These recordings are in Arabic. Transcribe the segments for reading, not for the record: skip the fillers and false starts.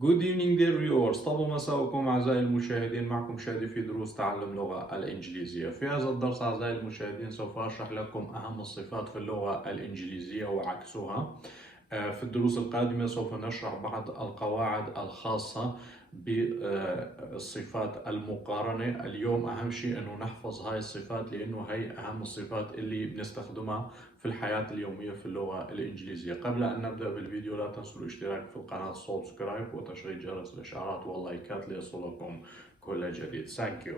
Good evening dear viewers. طاب مساءكم أعزائي المشاهدين. معكم شادي في دروس تعلم اللغة الإنجليزية. في هذا الدرس أعزائي المشاهدين سوف أشرح لكم أهم الصفات في اللغة الإنجليزية وعكسها. في الدروس القادمة سوف نشرح بعض القواعد الخاصة بالصفات المقارنة. اليوم أهم شيء أنه نحفظ هاي الصفات لأنه هي أهم الصفات اللي بنستخدمها في الحياة اليومية في اللغة الإنجليزية. قبل أن نبدأ بالفيديو لا تنسوا الاشتراك في القناة، سبسكرايب وتشغيل جرس الإشعارات واللايكات ليصلكم كل جديد. Thank you.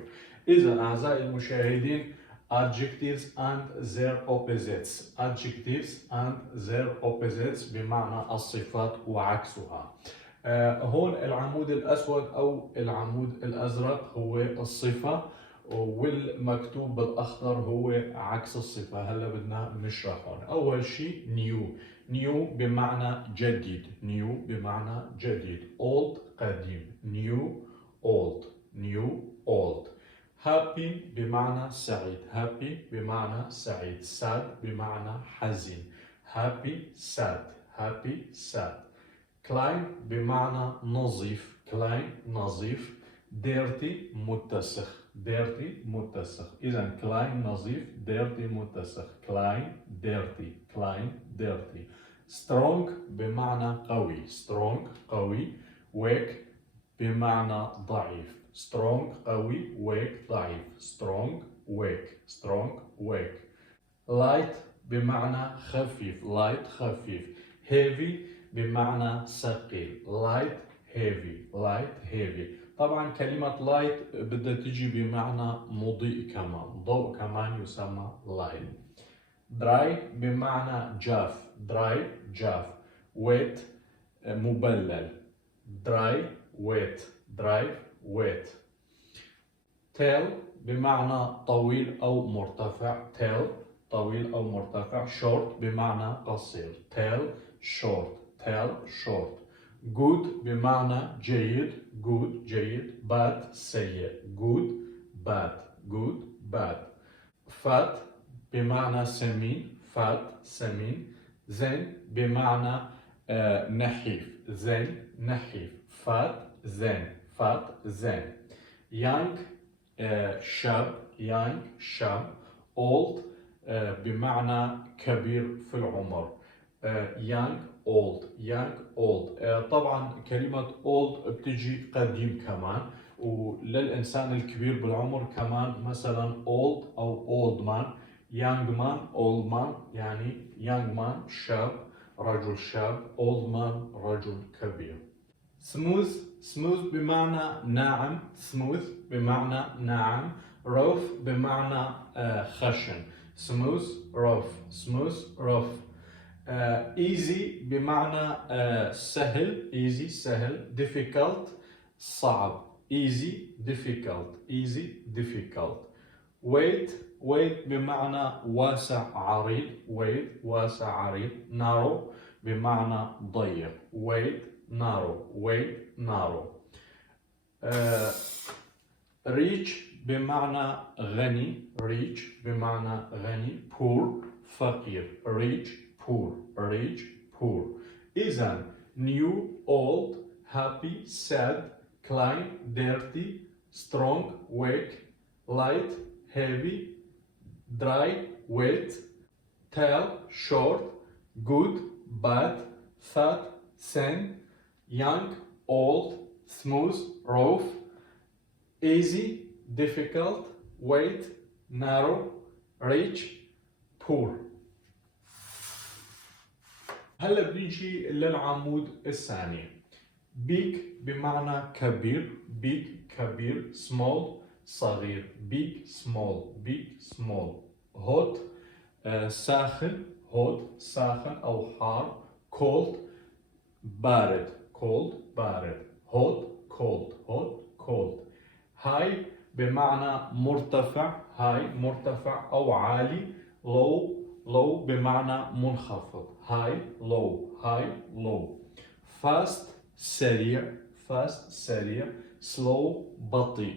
إذا أعزائي المشاهدين adjectives and their opposites. Adjectives and their opposites بمعنى الصفات وعكسها. هون العمود الأسود أو العمود الأزرق هو الصفة، والمكتوب بالأخضر هو عكس الصفة. هلا بدنا نشرحهم. أول شيء new بمعنى جديد. new بمعنى جديد. old قديم. new old. happy بمعنى سعيد. happy بمعنى سعيد. sad بمعنى حزين. happy sad. clean بمعنى نظيف. clean نظيف. dirty متسخ. إذا clean نظيف، dirty متسخ. clean dirty. strong بمعنى قوي. قوي. weak بمعنى ضعيف. strong قوي، weak ضعيف. strong weak. light بمعنى خفيف. heavy بمعنى ثقيل. heavy. طبعا كلمة light بدها تجي بمعنى مضيء كمان، ضوء كمان يسمى light. dry بمعنى جاف. wet مبلل. wet. tall بمعنى طويل أو مرتفع. طويل أو مرتفع. short بمعنى قصير. short. good بمعنى جيد. bad سيء. bad. fat بمعنى سمين. سمين. thin بمعنى نحيف. نحيف. fat thin. young شاب. old بمعنى كبير في العمر. young old. طبعا كلمة old بتجي قديم كمان، وللإنسان الكبير بالعمر كمان مثلا old أو old man. young man old man، يعني young man شاب، رجل شاب. old man رجل كبير. smooth بمعنى ناعم. rough بمعنى خشن. rough. easy بمعنى سهل. difficult صعب. difficult. wide بمعنى واسع عريض. narrow بمعنى ضيق. narrow. rich بمعنى غني. poor فقير. poor. إذا new, old, happy, sad, clean, dirty, strong, weak, light, heavy, dry, wet, tall, short, good, bad, fat, thin, young, old, smooth, rough, easy, difficult, wide, narrow, rich, poor. هلا بنيجي للعمود الثاني. big بمعنى كبير. كبير. small صغير. big small. hot ساخن أو حار. cold بارد. hot cold. high بمعنى مرتفع. أو عالي. low بمعنى منخفض. high low. fast سريع. slow بطيء.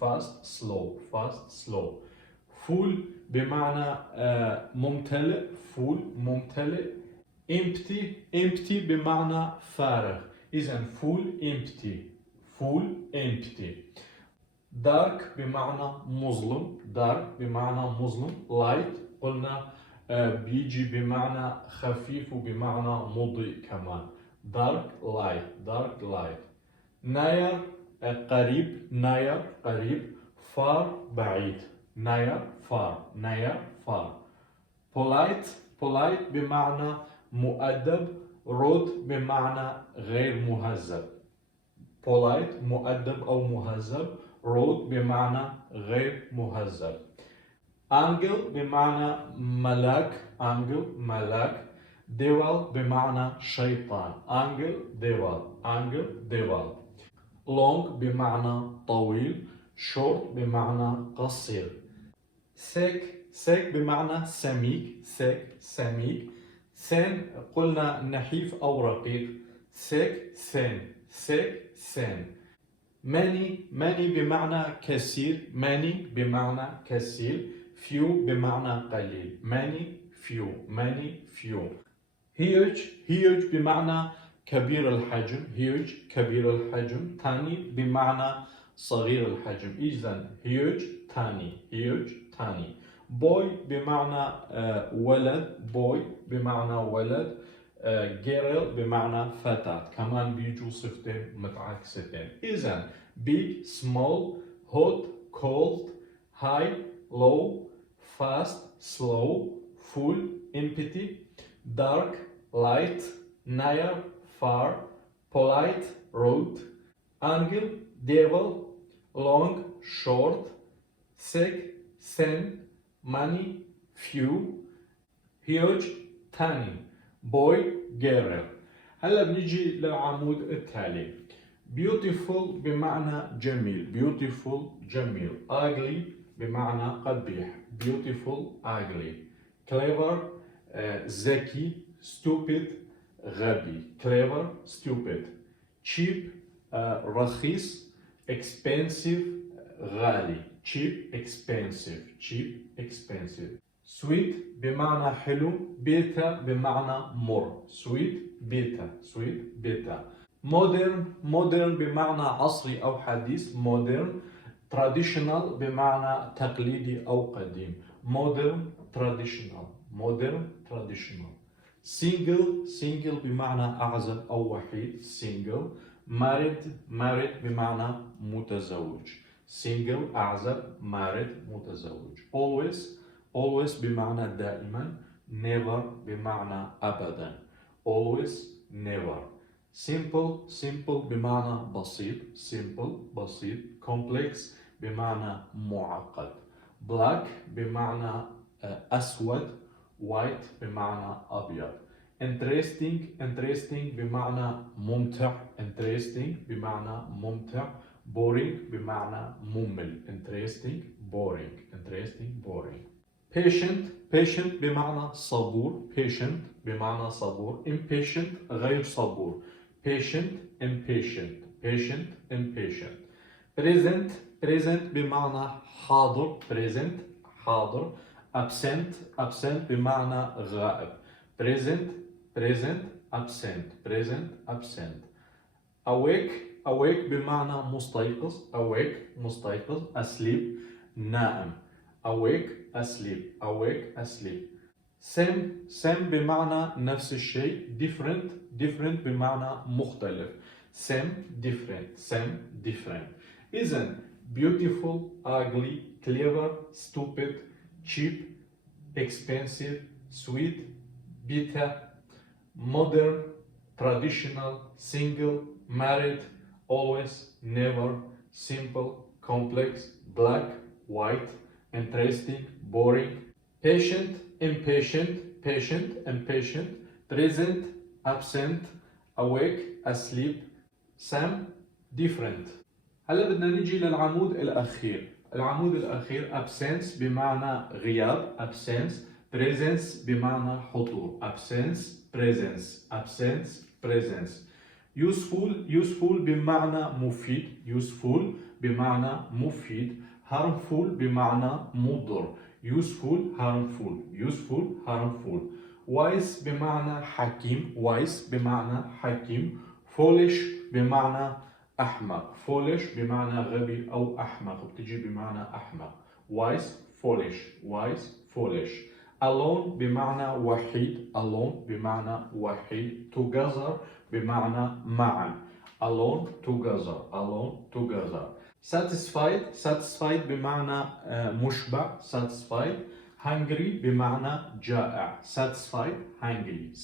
fast slow. full بمعنى ممتلئ. empty بمعنى فارغ. إذا full empty. full empty. dark بمعنى مظلم. dark بمعنى مظلم. light قلنا بيجي بمعنى خفيف وبمعنى مضيء كمان. dark light. dark light. ناير قريب. ناير قريب. far بعيد. ناير far. ناير far. polite. polite بمعنى مؤدب. rude بمعنى غير مهذب. polite مؤدب أو مهذب. rude بمعنى غير مهذب. angel بمعنى ملاك. angel ملاك. devil بمعنى شيطان. angel devil. angel devil. long بمعنى طويل. short بمعنى قصير. thick. thick بمعنى سميك. thick سميك. thin قلنا نحيف أو رقيق. thick thin. thick thin. many. many بمعنى كثير. many بمعنى كثير. few بمعنى قليل. many few. many few. huge. huge بمعنى كبير الحجم. huge كبير الحجم. tiny بمعنى صغير الحجم. إذن huge tiny. huge tiny. boy بمعنى ولد. boy بمعنى ولد. girl بمعنى فتاة. كمان بيجوا صفتين متعاكستين. إذن big small, hot cold, high low, fast slow, full empty, dark light, near far, polite rude, angle devil, long short, thick thin, many few, huge tiny, boy girl. هلا بنيجي للعمود التالي. beautiful بمعنى جميل. beautiful جميل. ugly بمعنى قبيح. beautiful ugly. clever ذكي. stupid غبي. clever stupid. cheap رخيص. expensive غالي. cheap expensive. cheap expensive. sweet بمعنى حلو. bitter بمعنى مر. sweet bitter. sweet bitter. modern. modern بمعنى عصري أو حديث. modern. traditional بمعنى تقليدي أو قديم. modern traditional. modern traditional. single. single بمعنى أعزب أو وحيد. single. married. married بمعنى متزوج. single أعزب. married متزوج. always. always بمعنى دائما. never بمعنى أبدا. always never. simple. simple بمعنى بسيط. simple بسيط. complex بمعنى معقد. black بمعنى أسود. white بمعنى أبيض. interesting. interesting بمعنى ممتع. interesting بمعنى ممتع. boring بمعنى ممل. interesting boring. interesting boring. patient. patient بمعنى صبور. patient بمعنى صبور. impatient غير صبور. patient impatient. patient impatient. present. present بمعنى حاضر. present حاضر. absent. absent بمعنى غائب. present. present absent. present absent. awake. awake بمعنى مستيقظ. awake مستيقظ. asleep نائم. awake asleep. awake asleep. same. same بمعنى نفس الشيء. different. different بمعنى مختلف. same different. same different. إذن beautiful, ugly, clever, stupid, cheap, expensive, sweet, bitter, modern, traditional, single, married, always, never, simple, complex, black, white, interesting, boring, patient, impatient, patient, impatient, present, absent, awake, asleep, same, different. هلا بدنا نيجي للعمود الأخير. العمود الأخير absence بمعنى غياب. absence. presence بمعنى حضور. absence presence. absence presence. useful. useful بمعنى مفيد. useful بمعنى مفيد. harmful بمعنى مضر. useful harmful. useful harmful. wise بمعنى حكيم. wise بمعنى حكيم. foolish بمعنى أحمق. foolish بمعنى غبي أو أحمق، بتجي بمعنى أحمق. wise foolish. alone بمعنى وحيد. alone بمعنى وحيد. together بمعنى معا. alone together. satisfied بمعنى مشبع. satisfied. hungry بمعنى جائع. satisfied hungry.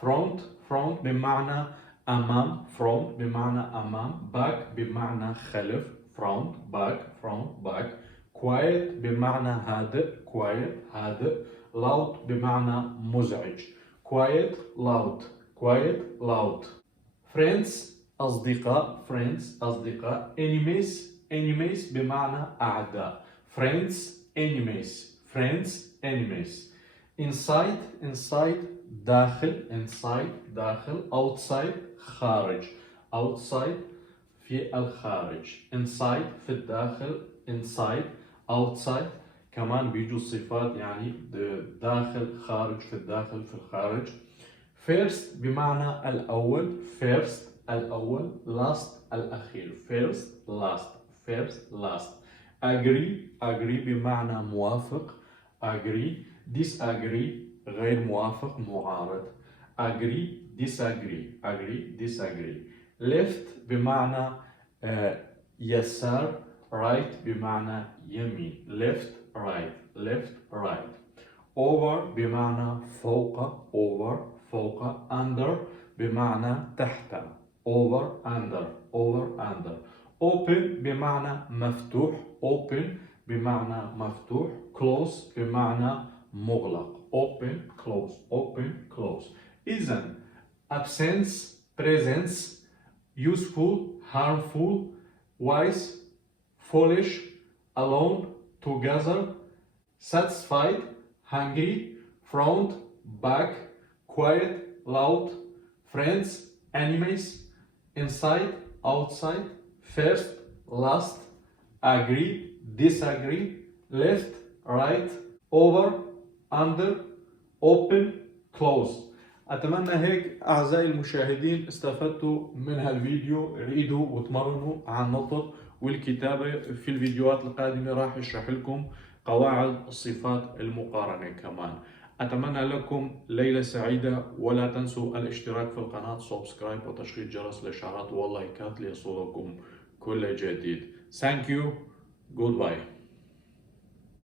front بمعنى أمام. front بمعنى أمام. back بمعنى خلف. front back. quiet بمعنى هادئ. loud بمعنى مزعج. quiet loud. friends أصدقاء. enemies بمعنى أعداء. friends enemies. inside داخل. outside خارج. في الخارج. inside في الداخل. outside كمان بيجوا الصفات يعني داخل خارج، في الداخل في الخارج. first بمعنى الأول. last الأخير. first last. agree بمعنى موافق. disagree غير موافق، معارض. disagree. left بمعنى يسار. right بمعنى يمين. left right. over بمعنى فوق. under بمعنى تحت. under. open بمعنى مفتوح. close بمعنى مغلق. open close. إذن absence presence, useful harmful, wise foolish, alone together, satisfied hungry, front back, quiet loud, friends enemies, inside outside, first last, agree disagree, left right, over under, open close. أتمنى هيك أعزائي المشاهدين استفدتوا من هالفيديو. ريدوا وتمرنوا على النطق والكتابة. في الفيديوهات القادمة راح أشرح لكم قواعد الصفات المقارنة كمان. أتمنى لكم ليلة سعيدة، ولا تنسوا الاشتراك في القناة، سبسكرايب وتشغيل جرس الإشعارات واللايكات ليصلكم كل جديد. Thank you. Goodbye.